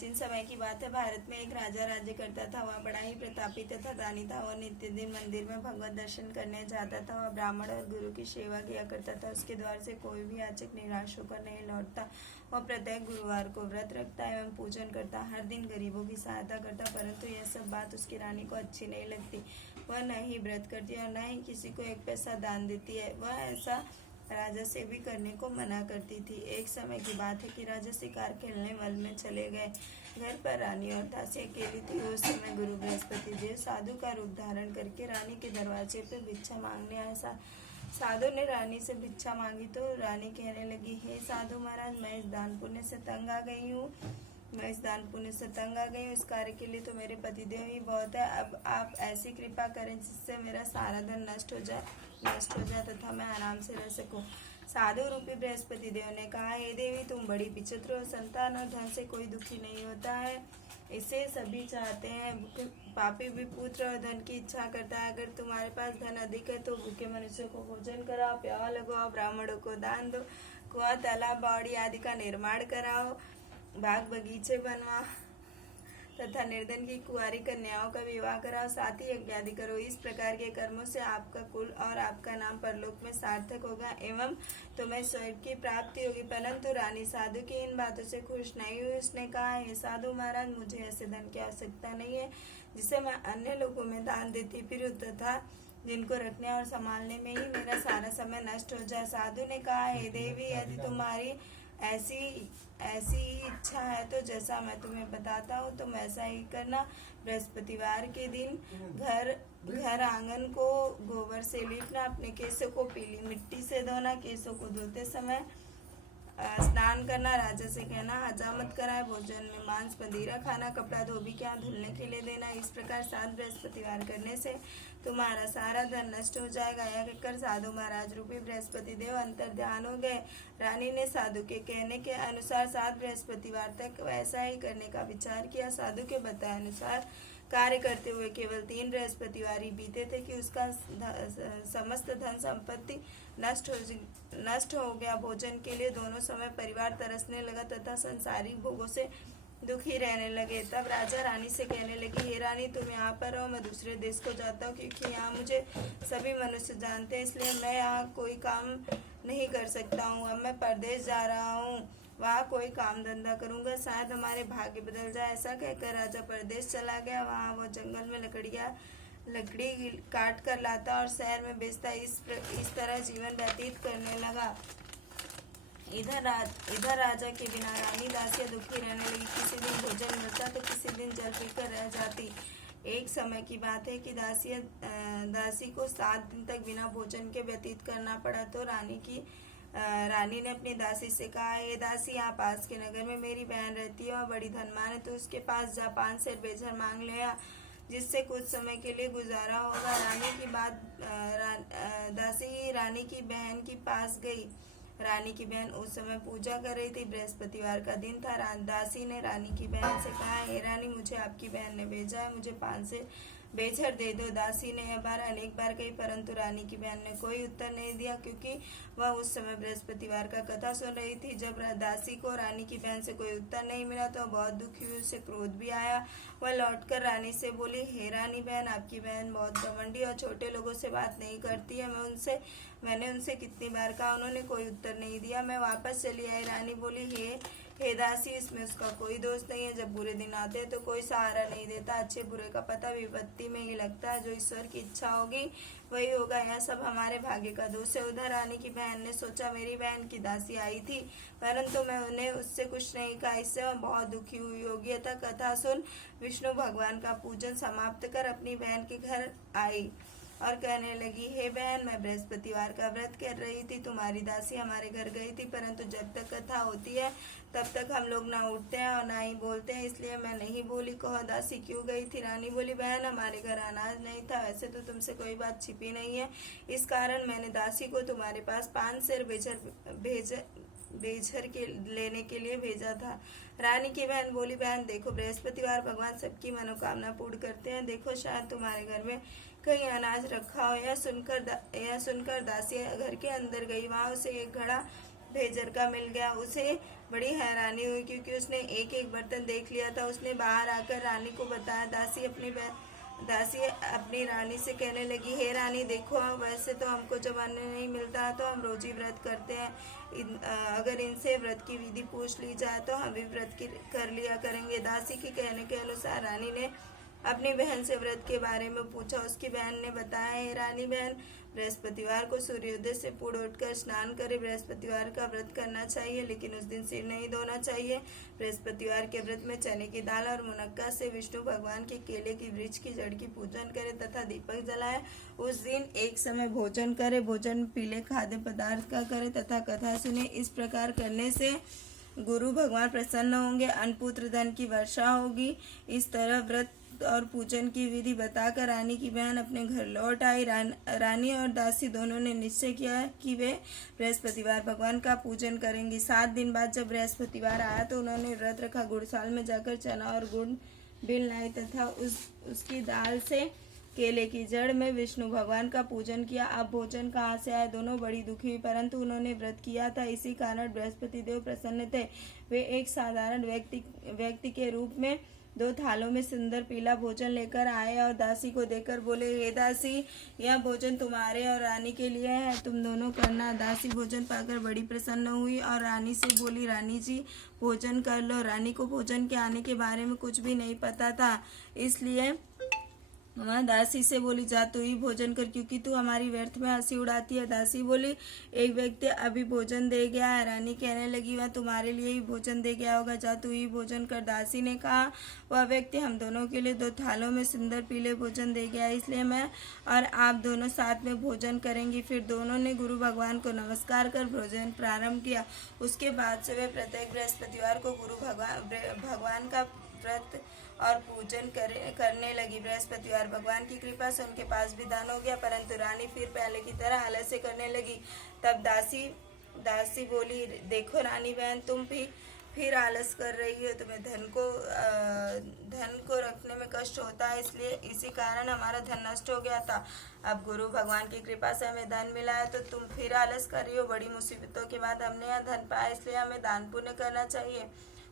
प्राचीन समय की बात है। भारत में एक राजा राज्य करता था। वह बड़ा ही प्रतापी तथा दानी था। वह नित्य दिन मंदिर में भगवत दर्शन करने जाता था। वह ब्राह्मण और गुरु की सेवा किया करता था। उसके द्वार से कोई भी याचक निराश होकर नहीं लौटता। वह प्रत्येक गुरुवार को व्रत रखता एवं पूजन करता। हर दिन गरीबों की सहायता करता। परंतु यह सब बात उसकी रानी को अच्छी नहीं लगती। वह न ही व्रत करती है और न ही किसी को एक पैसा दान देती है। वह ऐसा राजा से भी करने को मना करती थी। एक समय की बात है कि राजा शिकार खेलने वन में चले गए। घर पर रानी और दासी अकेली थी। उस समय गुरु बृहस्पति देव साधु का रूप धारण करके रानी के दरवाजे पर भिक्षा मांगने आए। साधु ने रानी से भिक्षा मांगी तो रानी कहने लगी, हे साधु महाराज, मैं इस दान पुण्य से तंग आ गई हूँ। इस कार्य के लिए तो मेरे पतिदेव ही बहुत है। अब आप ऐसी कृपा करें जिससे मेरा सारा धन नष्ट हो जाए तथा मैं आराम से रह सकूं। साधु रूपी बृहस्पति देव ने कहा, हे देवी, तुम बड़ी विचित्र हो। संतान और धन से कोई दुखी नहीं होता है, इसे सभी चाहते हैं। पापी भी पुत्र और धन की इच्छा करता है। अगर तुम्हारे पास धन अधिक है तो भूखे मनुष्यों को भोजन कराओ, प्यावा लगाओ, ब्राह्मणों को दान दो, कुआं, तालाब, बावड़ी आदि का निर्माण कराओ, बाग बगीचे बनवा तथा निर्धन की कुंवारी कन्याओं का विवाह कराओ, साथ ही यज्ञ आदि करो। इस प्रकार के कर्मों से आपका कुल और आपका नाम परलोक में सार्थक होगा एवं तुम्हें स्वर्ग की प्राप्ति होगी। परंतु रानी साधु की इन बातों से खुश नहीं हुई। उसने कहा, हे साधु महाराज, मुझे ऐसे धन की आवश्यकता नहीं है जिसे मैं अन्य लोगों में दान देती फिरूं तथा जिनको रखने और संभालने में ही मेरा सारा समय नष्ट हो जाए। साधु ने कहा, हे देवी, यदि तुम्हारी ऐसी इच्छा है तो जैसा मैं तुम्हें बताता हूँ तुम ऐसा ही करना। बृहस्पतिवार के दिन घर आंगन को गोबर से लीपना, अपने केसों को पीली मिट्टी से धोना, केसों को धोते समय स्नान करना, राजा से कहना हजामत कराए, भोजन में मांस मदिरा खाना, कपड़ा धोबी के यहाँ धुलने के लिए देना। इस प्रकार 7 बृहस्पतिवार करने से तुम्हारा सारा धन नष्ट हो जाएगा। यह कहकर साधु महाराज रूपी बृहस्पति देव अंतर ध्यान हो गए। रानी ने साधु के कहने के अनुसार 7 बृहस्पतिवार तक वैसा ही करने का विचार किया। साधु के बताए अनुसार कार्य करते हुए केवल 3 बृहस्पतिवार ही बीते थे कि उसका समस्त धन संपत्ति नष्ट हो गया। भोजन के लिए दोनों समय परिवार तरसने लगा तथा संसारिक भोगों से दुखी रहने लगे। तब राजा रानी से कहने लगी, हे रानी, तुम यहाँ पर रहो, मैं दूसरे देश को जाता हूँ, क्योंकि यहाँ मुझे सभी मनुष्य जानते हैं, इसलिए मैं यहाँ कोई काम नहीं कर सकता हूँ। अब मैं परदेश जा रहा हूँ, वहाँ कोई काम धंधा करूंगा, शायद हमारे भाग्य बदल जाए। ऐसा कहकर राजा परदेश चला गया। वहाँ वो जंगल में लकड़ी काट कर लाता और शहर में बेचता। इस तरह जीवन व्यतीत करने लगा। इधर राजा के बिना रानी दासियां दुखी रहने लगी। किसी दिन भोजन मिलता तो किसी दिन जल पीकर रह जाती। एक समय की बात है कि दासी को 7 दिन तक बिना भोजन के व्यतीत करना पड़ा। तो रानी ने अपनी दासी से कहा, हे दासी, यहाँ पास के नगर में मेरी बहन रहती है, वह बड़ी धनवान है, तो उसके पास जा 5 सेर बेचर मांग ले आ, जिससे कुछ समय के लिए गुजारा होगा। दासी रानी की बहन के पास गई। रानी की बहन उस समय पूजा कर रही थी। बृहस्पतिवार का दिन था। दासी ने रानी की बहन से कहा, हे रानी, मुझे आपकी बहन ने भेजा है, मुझे 5 से बेचर दे दो। दासी ने यह बात अनेक बार कही, परंतु रानी की बहन ने कोई उत्तर नहीं दिया, क्योंकि वह उस समय बृहस्पतिवार का कथा सुन रही थी। जब दासी को रानी की बहन से कोई उत्तर नहीं मिला तो बहुत दुखी हुई, उसे क्रोध भी आया। वह लौटकर रानी से बोली, हे रानी बहन, आपकी बहन बहुत घमंडी और छोटे लोगों से बात नहीं करती है। मैंने उनसे कितनी बार कहा, उन्होंने कोई उत्तर नहीं दिया। मैं वापस चली आई। रानी बोली, हे दासी, इसमें उसका कोई दोष नहीं है। जब बुरे दिन आते हैं तो कोई सहारा नहीं देता। अच्छे बुरे का पता विपत्ति में ही लगता है। जो ईश्वर की इच्छा होगी वही होगा। यह सब हमारे भाग्य का दोष है। उधर रानी की बहन ने सोचा, मेरी बहन की दासी आई थी, परंतु मैं उन्हें उससे कुछ नहीं कहा, इससे वह बहुत दुखी हुई होगी। अतः कथा सुन विष्णु भगवान का पूजन समाप्त कर अपनी बहन के घर आई और कहने लगी, हे बहन, मैं बृहस्पतिवार का व्रत कर रही थी, तुम्हारी दासी हमारे घर गई थी, परंतु जब तक कथा होती है तब तक हम लोग ना उठते हैं और ना ही बोलते हैं, इसलिए मैं नहीं बोली। कहो दासी, क्यों गई थी? रानी बोली, बहन, हमारे घर अनाज नहीं था। वैसे तो तुमसे कोई बात छिपी नहीं है, इस कारण मैंने दासी को तुम्हारे पास 5 सेर बेचर के लेने के लिए भेजा था। रानी की बहन बोली, बहन देखो, बृहस्पतिवार भगवान सबकी मनोकामना पूर्ण करते हैं। देखो, शायद तुम्हारे घर में कहीं अनाज रखा हो। यह सुनकर दासी घर के अंदर गई। वहां उसे एक घड़ा भेजर का मिल गया। उसे बड़ी हैरानी हुई क्योंकि उसने एक एक बर्तन देख लिया था। उसने बाहर आकर रानी को बताया। दासी अपनी रानी से कहने लगी, हे रानी देखो, वैसे तो हमको जब अन्न नहीं मिलता तो हम रोजी व्रत करते हैं। अगर इनसे व्रत की विधि पूछ ली जाए तो हम भी व्रत की कर लिया करेंगे। दासी के कहने के अनुसार रानी ने अपनी बहन से व्रत के बारे में पूछा। उसकी बहन ने बताया, हे रानी बहन, बृहस्पतिवार को सूर्योदय से पूर्व उठकर स्नान करे। बृहस्पतिवार का व्रत करना चाहिए, लेकिन उस दिन सिर नहीं धोना चाहिए। बृहस्पतिवार के व्रत में चने की दाल और मुनक्का से विष्णु भगवान के केले की वृक्ष की जड़ की पूजन करे तथा दीपक जलाए। उस दिन एक समय भोजन करे। भोजन पीले खाद्य पदार्थ का करे तथा कथा सुने। इस प्रकार करने से गुरु भगवान प्रसन्न होंगे, अन्नपुत्र धन की वर्षा होगी। इस तरह व्रत और पूजन की विधि बताकर रानी की बहन अपने घर लौट आई। रानी और दासी दोनों ने निश्चय किया कि वे बृहस्पतिवार भगवान का पूजन करेंगी। 7 दिन बाद जब बृहस्पतिवार आया तो उन्होंने व्रत रखा। गुड़साल में जाकर चना और गुड़ बिल लाई तथा उसकी दाल से केले की जड़ में विष्णु भगवान का पूजन किया। अब भोजन कहाँ से आए? दोनों बड़ी दुखी हुई, परंतु उन्होंने व्रत किया था, इसी कारण बृहस्पति देव प्रसन्न थे। वे एक साधारण व्यक्ति के रूप में 2 थालों में सुंदर पीला भोजन लेकर आए और दासी को देकर बोले, हे दासी, यह भोजन तुम्हारे और रानी के लिए है, तुम दोनों करना। दासी भोजन पाकर बड़ी प्रसन्न हुई और रानी से बोली, रानी जी भोजन कर लो। रानी को भोजन के आने के बारे में कुछ भी नहीं पता था, इसलिए वह दासी से बोली, जा तू ही भोजन कर, क्योंकि तू हमारी व्यर्थ में हंसी उड़ाती है। दासी बोली, एक व्यक्ति अभी भोजन दे गया है। रानी कहने लगी, वह तुम्हारे लिए ही भोजन दे गया होगा, जा तू ही भोजन कर। दासी ने कहा, वह व्यक्ति हम दोनों के लिए 2 थालों में सुंदर पीले भोजन दे गया, इसलिए मैं और आप दोनों साथ में भोजन करेंगी। फिर दोनों ने गुरु भगवान को नमस्कार कर भोजन प्रारंभ किया। उसके बाद से वे प्रत्येक बृहस्पतिवार को गुरु भगवान का व्रत और पूजन करने लगी। बृहस्पतिवार भगवान की कृपा से उनके पास भी धन हो गया, परंतु रानी फिर पहले की तरह आलस्य करने लगी। तब दासी बोली, देखो रानी बहन, तुम भी फिर आलस कर रही हो। तुम्हें धन को रखने में कष्ट होता है, इसलिए इसी कारण हमारा धन नष्ट हो गया था। अब गुरु भगवान की कृपा से हमें धन मिला है, तो तुम फिर आलस कर रही हो। बड़ी मुसीबतों के बाद हमने यह धन पाया, इसलिए हमें दान पुण्य करना चाहिए।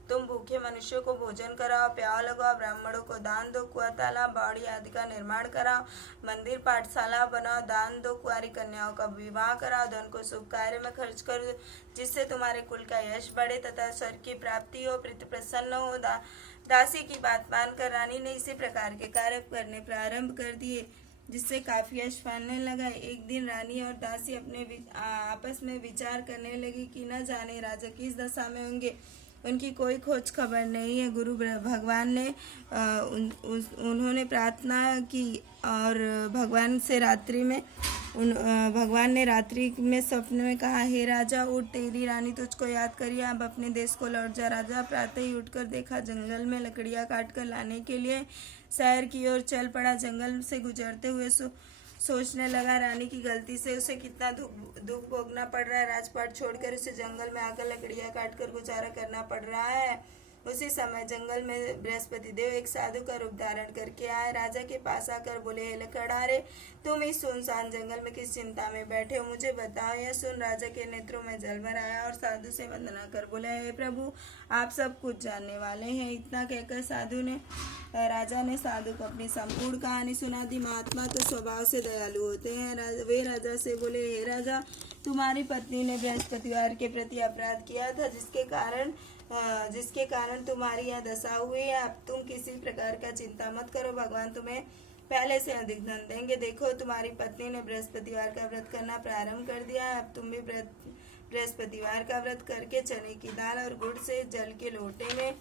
तुम भूखे मनुष्यों को भोजन कराओ, प्याव लगाओ, ब्राह्मणों को दान दो, कुआं तालाब बाड़ी आदि का निर्माण कराओ, मंदिर पाठशाला बनाओ, दान दो, कुंवारी कन्याओं का विवाह कराओ, धन को शुभ कार्य में खर्च करो, जिससे तुम्हारे कुल का यश बढ़े तथा स्वर्ग की प्राप्ति हो, प्रीति प्रसन्न हो। दासी की बात मानकर रानी ने इसी प्रकार के कार्य करने प्रारंभ कर दिए, जिससे काफी यश फैलने लगा। एक दिन रानी और दासी अपने आपस में विचार करने लगी कि न जाने राजा किस दशा में होंगे, उनकी कोई खोज खबर नहीं है। गुरु भगवान ने उन्होंने प्रार्थना की और भगवान ने रात्रि में स्वप्न में कहा, हे राजा उठ, तेरी रानी तुझको याद करिए, अब अपने देश को लौट जा। राजा प्रातः ही उठकर देखा, जंगल में लकड़ियां काट कर लाने के लिए शहर की ओर चल पड़ा। जंगल से गुजरते हुए सोचने लगा, रानी की गलती से उसे कितना दुख भोगना पड़ रहा है। राजपाट छोड़कर उसे जंगल में आकर लकड़ियां काटकर गुजारा करना पड़ रहा है। उसी समय जंगल में बृहस्पति देव एक साधु का रूप धारण करके आए। राजा के पास आकर बोले, हे लकड़हारे, तुम इस सुनसान जंगल में किस चिंता में बैठे हो, मुझे बताओ। यह सुन राजा के नेत्रों में जल भर आया और साधु से वंदना कर बोले, हे प्रभु, आप सब कुछ जानने वाले हैं। इतना कहकर राजा ने साधु को अपनी संपूर्ण कहानी सुना दी। महात्मा तो स्वभाव से दयालु होते हैं। वे राजा से बोले, हे राजा, तुम्हारी पत्नी ने बृहस्पतिवार के प्रति अपराध किया था, जिसके कारण तुम्हारी यह दशा हुई है। अब तुम किसी प्रकार का चिंता मत करो, भगवान तुम्हें पहले से अधिक धन देंगे। देखो, तुम्हारी पत्नी ने बृहस्पतिवार का व्रत करना प्रारंभ कर दिया है। अब तुम भी बृहस्पतिवार का व्रत करके चने की दाल और गुड़ से जल के लोटे में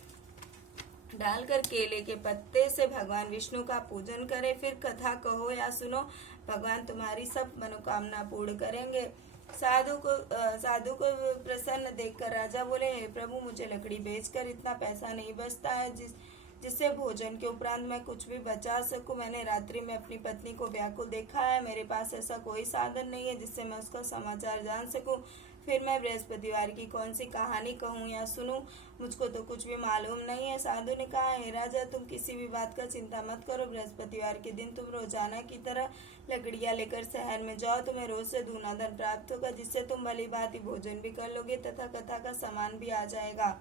डालकर केले के पत्ते से भगवान विष्णु का पूजन करें। फिर कथा कहो या सुनो, भगवान तुम्हारी सब मनोकामना पूर्ण करेंगे। साधु को प्रसन्न देखकर राजा बोले, हे प्रभु, मुझे लकड़ी बेचकर इतना पैसा नहीं बचता है जिससे भोजन के उपरांत मैं कुछ भी बचा सकूं। मैंने रात्रि में अपनी पत्नी को व्याकुल देखा है। मेरे पास ऐसा कोई साधन नहीं है जिससे मैं उसका समाचार जान सकूं। फिर मैं बृहस्पतिवार की कौन सी कहानी कहूँ या सुनूं? मुझको तो कुछ भी मालूम नहीं है। साधु ने कहा, हे राजा, तुम किसी भी बात का चिंता मत करो। बृहस्पतिवार के दिन तुम रोजाना की तरह लकड़ियाँ लेकर शहर में जाओ। तुम्हें रोज से दूना धन प्राप्त होगा, जिससे तुम भली भांति भोजन भी कर लोगे तथा कथा का सामान भी आ जाएगा।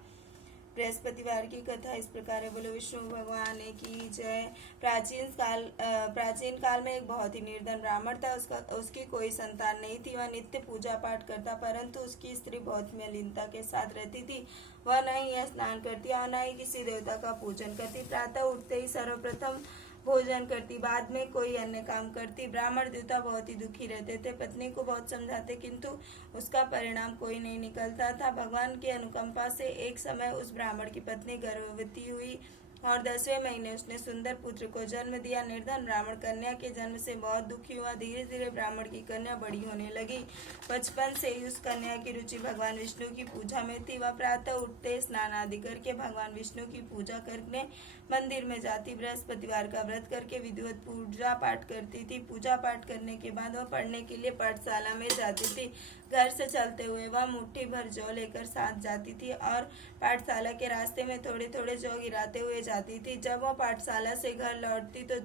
बृहस्पतिवार की कथा इस प्रकार है। बोलो विष्णु भगवान की जय। प्राचीन काल में एक बहुत ही निर्धन ब्राह्मण था। उसकी कोई संतान नहीं थी। वह नित्य पूजा पाठ करता, परंतु उसकी स्त्री बहुत मलिनता के साथ रहती थी। वह न ही स्नान करती और न ही किसी देवता का पूजन करती। प्रातः उठते ही सर्वप्रथम भोजन करती, बाद में कोई अन्य काम करती। ब्राह्मण देवता बहुत ही दुखी रहते थे। पत्नी को बहुत समझाते, किंतु उसका परिणाम कोई नहीं निकलता था। भगवान की अनुकंपा से एक समय उस ब्राह्मण की पत्नी गर्भवती हुई और 10वें महीने उसने सुंदर पुत्र को जन्म दिया। निर्धन ब्राह्मण कन्या के जन्म से बहुत दुखी हुआ। धीरे धीरे ब्राह्मण की कन्या बड़ी होने लगी। बचपन से ही उस कन्या की रुचि भगवान विष्णु की पूजा में थी। वह प्रातः उठते स्नान आदि करके भगवान विष्णु की पूजा करने मंदिर में जाती। बृहस्पतिवार का व्रत करके विधिवत पूजा पाठ करती थी। पूजा पाठ करने के बाद वह पढ़ने के लिए पाठशाला में जाती थी। घर से चलते हुए वह मुट्ठी भर जौ लेकर साथ जाती थी और पाठशाला के रास्ते में थोड़े थोड़े जौ गिराते हुए जाती थी। जब वह पाठशाला से घर लौटती तो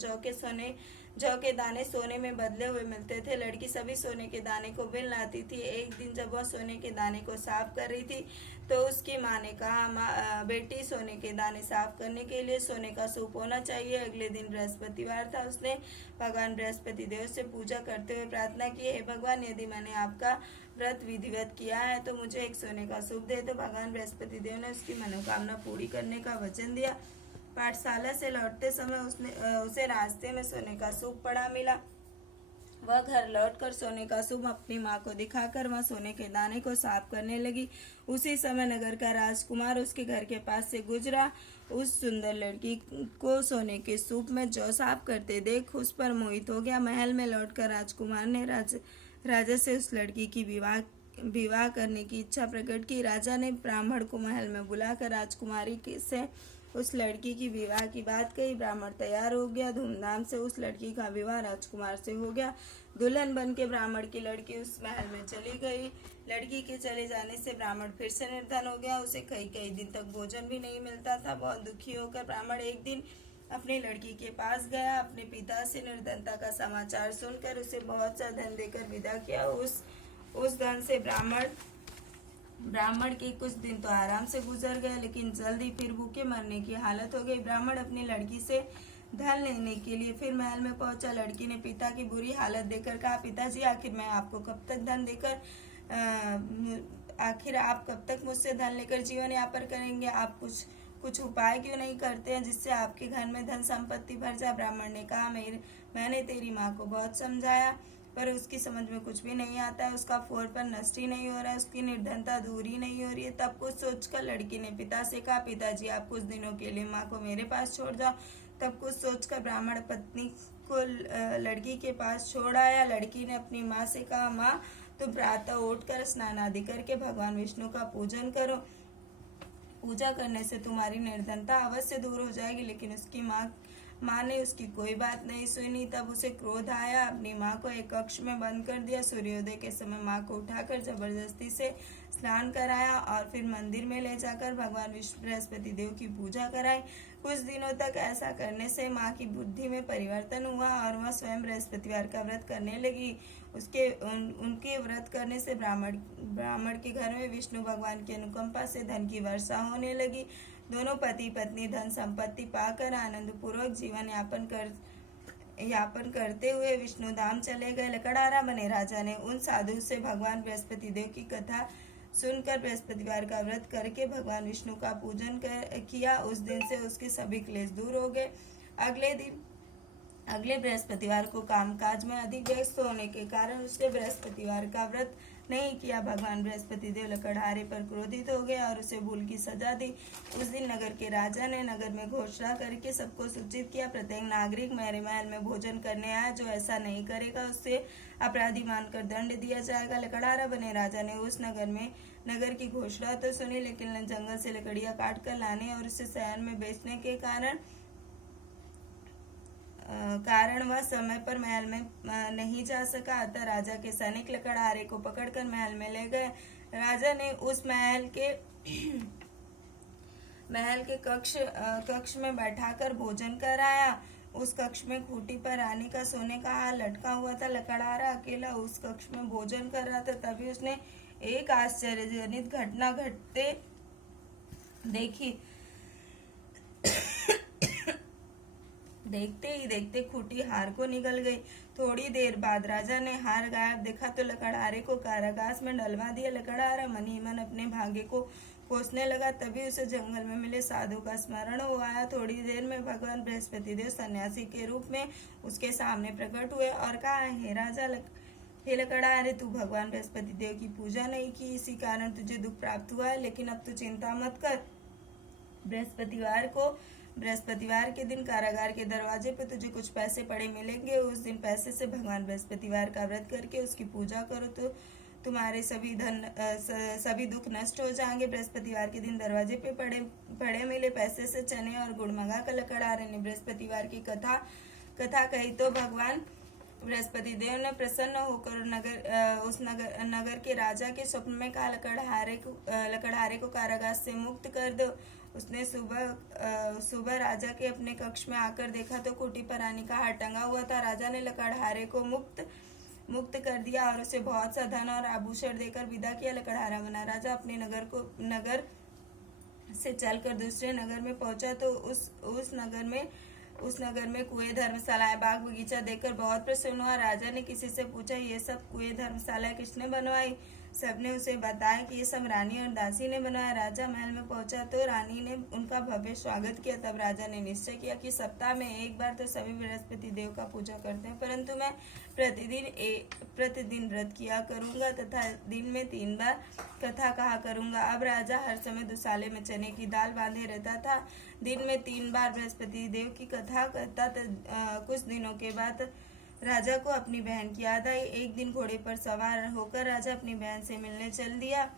जौ के दाने सोने में बदले हुए मिलते थे। लड़की सभी सोने के दाने को बिन लाती थी। एक दिन जब वह सोने के दाने को साफ कर रही थी तो उसकी माँ ने कहा, बेटी, सोने के दाने साफ करने के लिए सोने का सूप होना चाहिए। अगले दिन बृहस्पतिवार था। उसने भगवान बृहस्पति देव से पूजा करते हुए प्रार्थना की, हे भगवान, यदि मैंने आपका व्रत विधिवत किया है तो मुझे एक सोने का सूप दे। तो भगवान बृहस्पति देव ने उसकी मनोकामना पूरी करने का वचन दिया। पाठशाला से लौटते समय उसे रास्ते में सोने का सूप पड़ा मिला। वह घर लौटकर सोने का सूप अपनी माँ को दिखाकर वह सोने के दाने को साफ करने लगी। उसी समय नगर का राजकुमार उसके घर के पास से गुजरा। उस सुंदर लड़की को सोने के सूप में जौ साफ करते देख उस पर मोहित हो गया। महल में लौटकर राजकुमार ने राजा से उस लड़की की विवाह करने की इच्छा प्रकट की। राजा ने ब्राह्मण को महल में बुलाकर राजकुमारी से उस लड़की की विवाह की बात कही। ब्राह्मण तैयार हो गया। धूमधाम से उस लड़की का विवाह राजकुमार से हो गया। दुल्हन बन के ब्राह्मण की लड़की उस महल में चली गई। लड़की के चले जाने से ब्राह्मण फिर से निर्धन हो गया। उसे कई दिन तक भोजन भी नहीं मिलता था। बहुत दुखी होकर ब्राह्मण एक दिन अपनी लड़की के पास गया। अपने पिता से निर्धनता का समाचार सुनकर उसे बहुत सा धन देकर विदा किया। उस धन से ब्राह्मण के कुछ दिन तो आराम से गुजर गए, लेकिन जल्द ही फिर भूखे मरने की हालत हो गई। ब्राह्मण अपनी लड़की से धन लेने के लिए फिर महल में पहुंचा। लड़की ने पिता की बुरी हालत देखकर कहा, पिताजी, आखिर मैं आपको कब तक धन देकर आखिर आप कब तक मुझसे धन लेकर जीवन यापन करेंगे? आप कुछ उपाय क्यों नहीं करते हैं जिससे आपके घर में धन संपत्ति भर जाए? ब्राह्मण ने कहा, मैंने तेरी माँ को बहुत समझाया, पर उसकी समझ में कुछ भी नहीं आता है। उसका फोरपन नष्ट ही नहीं हो रहा है, उसकी निर्धनता दूर ही नहीं हो रही है। तब कुछ सोचकर लड़की ने पिता से कहा, पिताजी, आप कुछ दिनों के लिए माँ को मेरे पास छोड़ जाओ। तब कुछ सोचकर ब्राह्मण पत्नी को लड़की के पास छोड़ आया। लड़की ने अपनी माँ से कहा, माँ, तुम प्रातः उठकर स्नान आदि करके भगवान विष्णु का पूजन करो। पूजा करने से तुम्हारी निर्धनता अवश्य दूर हो जाएगी। लेकिन उसकी माँ ने उसकी कोई बात नहीं सुनी। तब उसे क्रोध आया। अपनी माँ को एक कक्ष में बंद कर दिया। सूर्योदय के समय माँ को उठाकर जबरदस्ती से स्नान कराया और फिर मंदिर में ले जाकर भगवान बृहस्पति देव की पूजा कराई। कुछ दिनों तक ऐसा करने से माँ की बुद्धि में परिवर्तन हुआ और वह स्वयं बृहस्पतिवार का व्रत करने लगी। उनके व्रत करने से ब्राह्मण के घर में विष्णु भगवान की अनुकंपा से धन की वर्षा होने लगी। दोनों पति पत्नी धन संपत्ति पाकर आनंद पूर्वक जीवन यापन करते हुए विष्णु धाम चले गए। लकड़हारा बने राजा ने उन साधु से भगवान बृहस्पति देव की कथा सुनकर बृहस्पतिवार का व्रत करके भगवान विष्णु का पूजन किया। उस दिन से उसके सभी क्लेश दूर हो गए। अगले बृहस्पतिवार को कामकाज में अधिक व्यस्त होने के कारण उसने बृहस्पतिवार का व्रत नहीं किया। भगवान बृहस्पति देव लकड़हारे पर क्रोधित हो गए और उसे भूल की सजा दी। उस दिन नगर के राजा ने नगर में घोषणा करके सबको सूचित किया, प्रत्येक नागरिक मेरे महल में भोजन करने आया, जो ऐसा नहीं करेगा उसे अपराधी मानकर दंड दिया जाएगा। लकड़हारा बने राजा ने उस नगर की घोषणा तो सुनी, लेकिन जंगल से लकड़ियां काट कर लाने और उसे शहर में बेचने के कारण वह समय पर महल में नहीं जा सका। अतः राजा के सैनिक लकड़हारे को पकड़कर महल में ले गए। राजा ने उस महल के कक्ष में बैठाकर भोजन कराया। उस कक्ष में खूंटी पर रानी का सोने का हार लटका हुआ था। लकड़हारा अकेला उस कक्ष में भोजन कर रहा था। तभी उसने एक आश्चर्यजनित घटना घटते देखी। देखते ही देखते खूंटी हार को निकल गई। थोड़ी देर बाद राजा ने हार गायब देखा तो लकड़हारे को कारागार में डलवा दिया। लकड़हारा मन ही मन अपने भाग्य को कोसने लगा। तभी उसे जंगल में मिले साधु का स्मरण हो आया। थोड़ी देर में भगवान बृहस्पति देव सन्यासी के रूप में उसके सामने प्रकट हुए और कहा, हे राजा हे लकड़हारे, तू भगवान बृहस्पति देव की पूजा नहीं की, इसी कारण तुझे दुख प्राप्त हुआ है। लेकिन अब तू चिंता मत कर। बृहस्पतिवार के दिन कारागार के दरवाजे पे तुझे कुछ पैसे पड़े मिलेंगे। उस दिन पैसे से भगवान बृहस्पतिवार का व्रत करके उसकी पूजा करो तो तुम्हारे सभी दुख नष्ट हो जाएंगे। बृहस्पतिवार के दिन दरवाजे पे पड़े मिले पैसे से चने और गुड़ मंगा कर लकड़हारे ने बृहस्पतिवार की कथा कही तो भगवान बृहस्पति देव ने प्रसन्न होकर नगर के राजा के स्वप्न में कहा, लकड़हारे को कारागार से मुक्त कर दो। उसने सुबह राजा के अपने कक्ष में आकर देखा तो खूंटी पर रानी का हार टंगा हुआ था। राजा ने लकड़हारे को मुक्त कर दिया और उसे बहुत सा धन और आभूषण देकर विदा किया। लकड़हारा बना राजा अपने नगर से चलकर दूसरे नगर में पहुंचा तो उस नगर में कुएं, धर्मशालाएं, बाग बगीचा देखकर बहुत प्रसन्न हुआ। राजा ने किसी से पूछा, ये सब कुएं, धर्मशालाएं किसने बनवाई? सबने उसे बताया कि ये सब रानी और दासी ने बनाया। राजा महल में पहुंचा तो रानी ने उनका भव्य स्वागत किया। तब राजा ने निश्चय किया कि सप्ताह में एक बार तो सभी बृहस्पति देव का पूजा करते हैं, परंतु मैं प्रतिदिन व्रत किया करूंगा तथा दिन में 3 बार कथा कहा करूंगा। अब राजा हर समय दुसाले में चने की दाल बांधे रहता था। दिन में 3 बार बृहस्पति देव की कथा करता। कुछ दिनों के बाद राजा को अपनी बहन की याद आई। एक दिन घोड़े पर सवार होकर राजा अपनी बहन से मिलने चल दिया।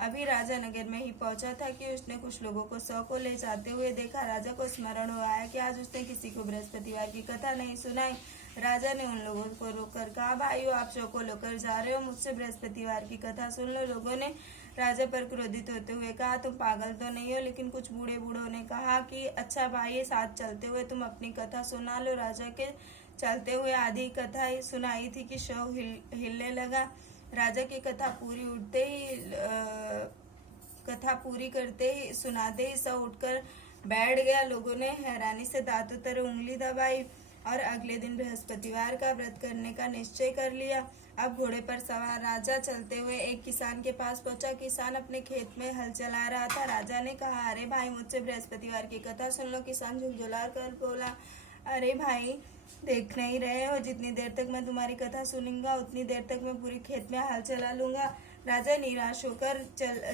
अभी राजा नगर में ही पहुंचा था कि उसने कुछ लोगों को 100 को ले जाते हुए देखा। राजा को स्मरण हो आया कि आज उसने किसी को बृहस्पतिवार की कथा नहीं सुनाई। राजा ने उन लोगों को रोककर कहा, भाइयों, आप 100 को लेकर जा रहे हो, मुझसे बृहस्पतिवार की कथा सुन लो। लोगों ने राजा पर क्रोधित होते हुए कहा, तुम पागल तो नहीं हो? लेकिन कुछ बूढ़ों ने कहा कि अच्छा भाई, साथ चलते हुए तुम अपनी कथा सुना लो। राजा के चलते हुए आधी कथा ही सुनाई थी कि शव हिलने लगा। राजा की कथा पूरी करते ही सुनाते ही सब उठकर बैठ गया। लोगों ने हैरानी से दांतों तरह उंगली दबाई और अगले दिन बृहस्पतिवार का व्रत करने का निश्चय कर लिया। अब घोड़े पर सवार राजा चलते हुए एक किसान के पास पहुंचा। किसान अपने खेत में हल चला रहा था। राजा ने कहा, अरे भाई, मुझसे बृहस्पतिवार की कथा सुन लो। किसान झुंझुला कर बोला, अरे भाई, देख नहीं रहे हो, जितनी देर तक मैं तुम्हारी कथा सुनूंगा उतनी देर तक मैं पूरी खेत में हाल चला लूंगा। राजा निराश होकर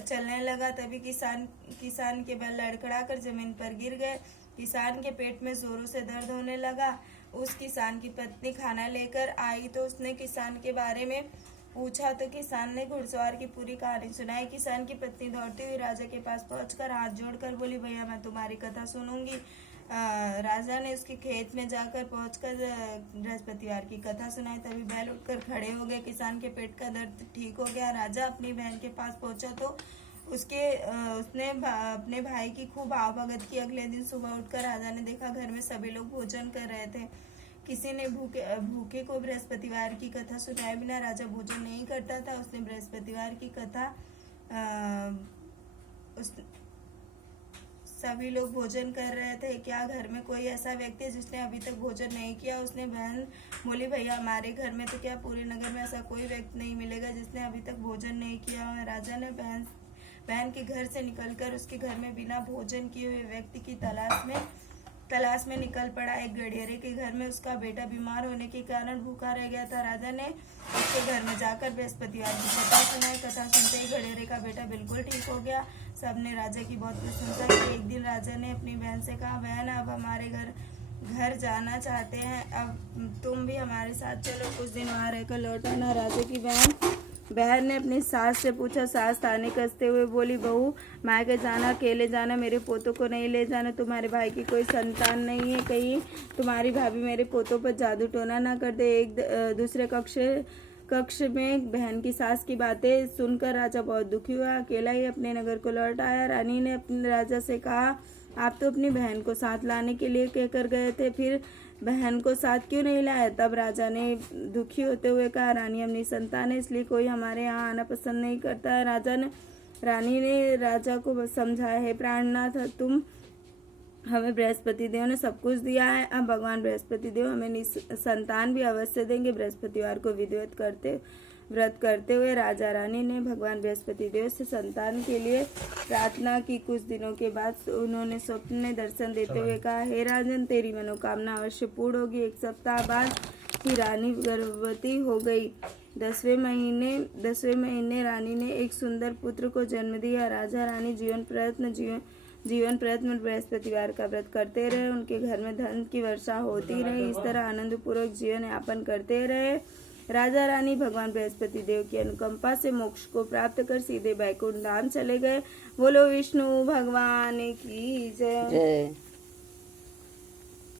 चलने लगा। तभी किसान के बैल लड़खड़ा कर जमीन पर गिर गए। किसान के पेट में जोरों से दर्द होने लगा। उस किसान की पत्नी खाना लेकर आई तो उसने किसान के बारे में पूछा तो किसान ने घुड़सवार की पूरी कहानी सुनाई। किसान की पत्नी दौड़ती हुई राजा के पास पहुंचकर हाथ जोड़कर बोली, भैया, मैं तुम्हारी कथा सुनूंगी। राजा ने उसके खेत में जाकर पहुंचकर बृहस्पतिवार की कथा सुनाई। तभी बैल उठकर खड़े हो गए। किसान के पेट का दर्द ठीक हो गया। राजा अपनी बहन के पास पहुंचा तो उसने अपने भाई की खूब आवभगत की। अगले दिन सुबह उठकर राजा ने देखा घर में सभी लोग भोजन कर रहे थे। किसी ने भूखे को बृहस्पतिवार की कथा सुनाए बिना राजा भोजन नहीं करता था। उसने बृहस्पतिवार की कथा सभी लोग भोजन कर रहे थे। क्या घर में कोई ऐसा व्यक्ति है जिसने अभी तक भोजन नहीं किया? उसने बहन बोली, भैया, हमारे घर में तो क्या पूरे नगर में ऐसा कोई व्यक्ति नहीं मिलेगा जिसने अभी तक भोजन नहीं किया है। राजा ने बहन के घर से निकलकर उसके घर में बिना भोजन किए हुए व्यक्ति की तलाश में निकल पड़ा। एक गड़ेरे के घर में उसका बेटा बीमार होने के कारण भूखा रह गया था। राजा ने उसके घर में जाकर बृहस्पतिवार की कथा सुनाई। कथा सुनते ही गड़ेरे का बेटा बिल्कुल ठीक हो गया। सबने राजा की बहुत प्रशंसा की। एक दिन राजा ने अपनी बहन से कहा, बहन, अब हमारे घर जाना चाहते हैं, अब तुम भी हमारे साथ चलो, कुछ दिन वहाँ रहकर लौट आना। राजा की बहन ने अपनी सास से पूछा। सास ताने कसते हुए बोली, बहू, मायके जाना, अकेले जाना, मेरे पोतों को नहीं ले जाना। तुम्हारे भाई की कोई संतान नहीं है, कहीं तुम्हारी भाभी मेरे पोतों पर जादू टोना ना कर दे। एक दूसरे कक्ष में बहन की सास की बातें सुनकर राजा बहुत दुखी हुआ, अकेला ही अपने नगर को लौट आया। रानी ने अपने राजा से कहा, आप तो अपनी बहन को साथ लाने के लिए कहकर गए थे, फिर बहन को साथ क्यों नहीं लाया? तब राजा ने दुखी होते हुए कहा, रानी अपनी संतान है, इसलिए कोई हमारे यहाँ आना पसंद नहीं करता है। रानी ने राजा को समझाया, हे प्राणनाथ, तुम हमें बृहस्पति देव ने सब कुछ दिया है, अब भगवान बृहस्पति देव हमें संतान भी अवश्य देंगे। बृहस्पतिवार को व्रत करते हुए राजा रानी ने भगवान बृहस्पति देव से संतान के लिए प्रार्थना की। कुछ दिनों के बाद उन्होंने स्वप्न में दर्शन देते हुए कहा, हे राजन, तेरी मनोकामना अवश्य पूर्ण होगी। 1 सप्ताह बाद ही रानी गर्भवती हो गई। 10वें महीने रानी ने एक सुंदर पुत्र को जन्म दिया। राजा रानी जीवन प्रयत्न बृहस्पतिवार का व्रत करते रहे। उनके घर में धन की वर्षा होती रही। इस तरह आनंद पूर्वक जीवन यापन करते रहे। राजा रानी भगवान बृहस्पति देव की अनुकंपा से मोक्ष को प्राप्त कर सीधे बैकुंठ धाम चले गए। बोलो विष्णु भगवान की जय।